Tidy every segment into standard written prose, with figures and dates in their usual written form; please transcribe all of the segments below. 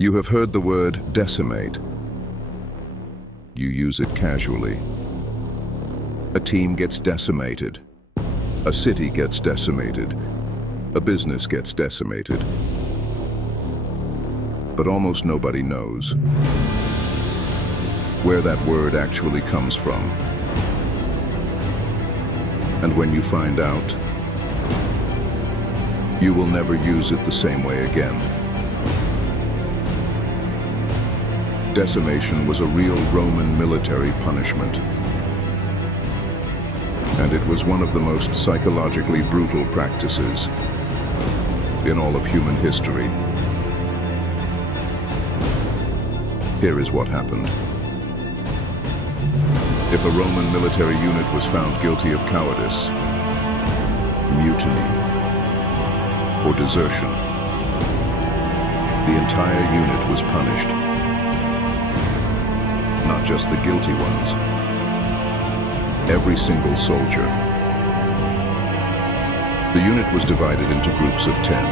You have heard the word decimate. You use it casually. A team gets decimated. A city gets decimated. A business gets decimated. But almost nobody knows where that word actually comes from. And when you find out, you will never use it the same way again. Decimation was a real Roman military punishment, and it was one of the most psychologically brutal practices in all of human history. Here is what happened. If a Roman military unit was found guilty of cowardice, mutiny, or desertion, the entire unit was punished. Not just the guilty ones. Every single soldier. The unit was divided into groups of 10.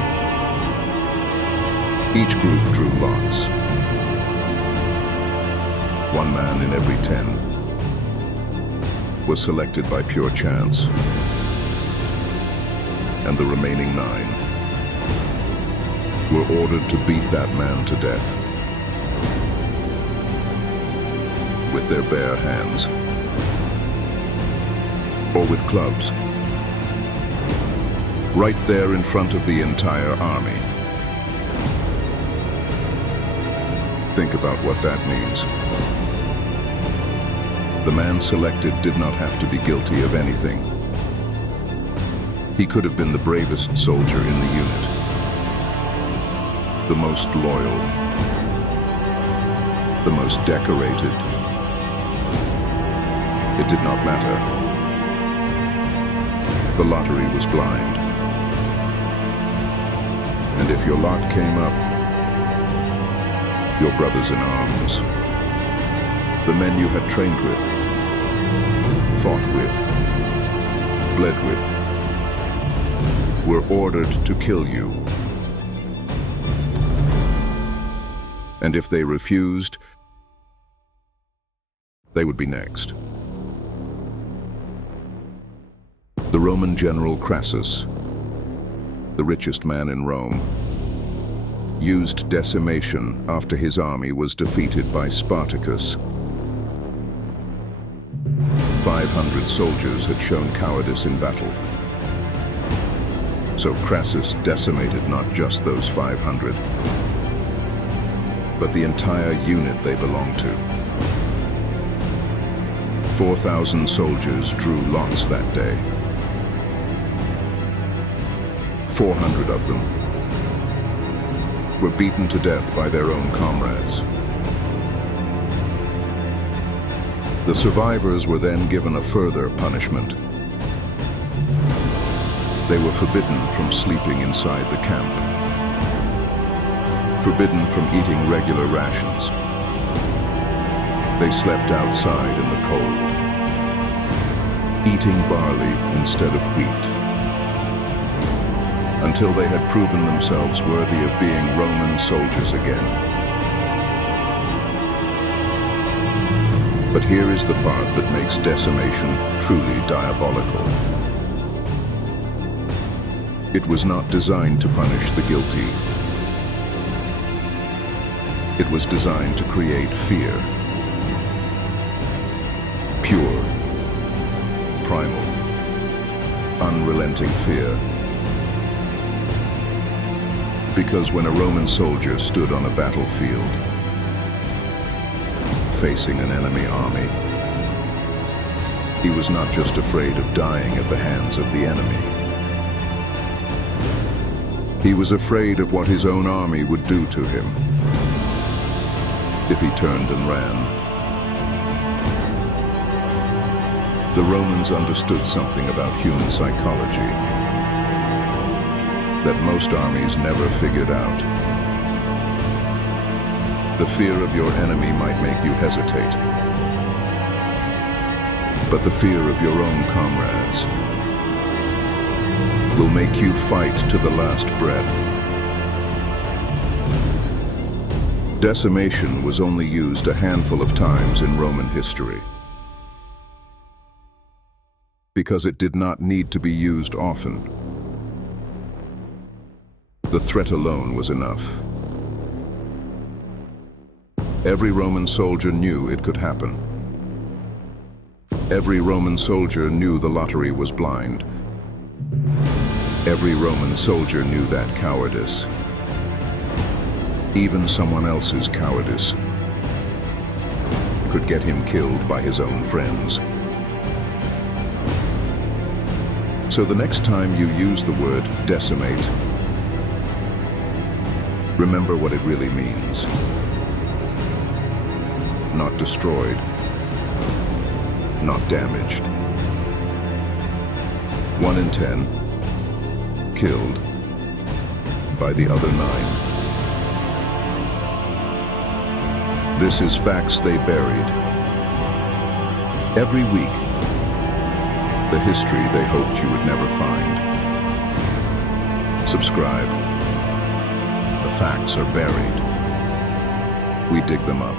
Each group drew lots. One man in every 10 was selected by pure chance, and the remaining 9 were ordered to beat that man to death with their bare hands or with clubs, right there in front of the entire army. Think about what that means. The man selected did not have to be guilty of anything. He could have been the bravest soldier in the unit, the most loyal, the most decorated. It did not matter. The lottery was blind. And if your lot came up, your brothers in arms, the men you had trained with, fought with, bled with, were ordered to kill you. And if they refused, they would be next. The Roman general Crassus, the richest man in Rome, used decimation after his army was defeated by Spartacus. 500 soldiers had shown cowardice in battle. So Crassus decimated not just those 500, but the entire unit they belonged to. 4,000 soldiers drew lots that day. 400 of them were beaten to death by their own comrades. The survivors were then given a further punishment. They were forbidden from sleeping inside the camp, forbidden from eating regular rations. They slept outside in the cold, eating barley instead of wheat, until they had proven themselves worthy of being Roman soldiers again. But here is the part that makes decimation truly diabolical. It was not designed to punish the guilty. It was designed to create fear. Pure, primal, unrelenting fear. Because when a Roman soldier stood on a battlefield, facing an enemy army, he was not just afraid of dying at the hands of the enemy. He was afraid of what his own army would do to him if he turned and ran. The Romans understood something about human psychology that most armies never figured out. The fear of your enemy might make you hesitate, but the fear of your own comrades will make you fight to the last breath. Decimation was only used a handful of times in Roman history, because it did not need to be used often. The threat alone was enough. Every Roman soldier knew it could happen. Every Roman soldier knew the lottery was blind. Every Roman soldier knew that cowardice, even someone else's cowardice, could get him killed by his own friends. So the next time you use the word decimate, remember what it really means. Not destroyed, not damaged. 1 in 10 killed by the other 9. This is facts they buried. Every week, the history they hoped you would never find. Subscribe. The facts are buried. We dig them up.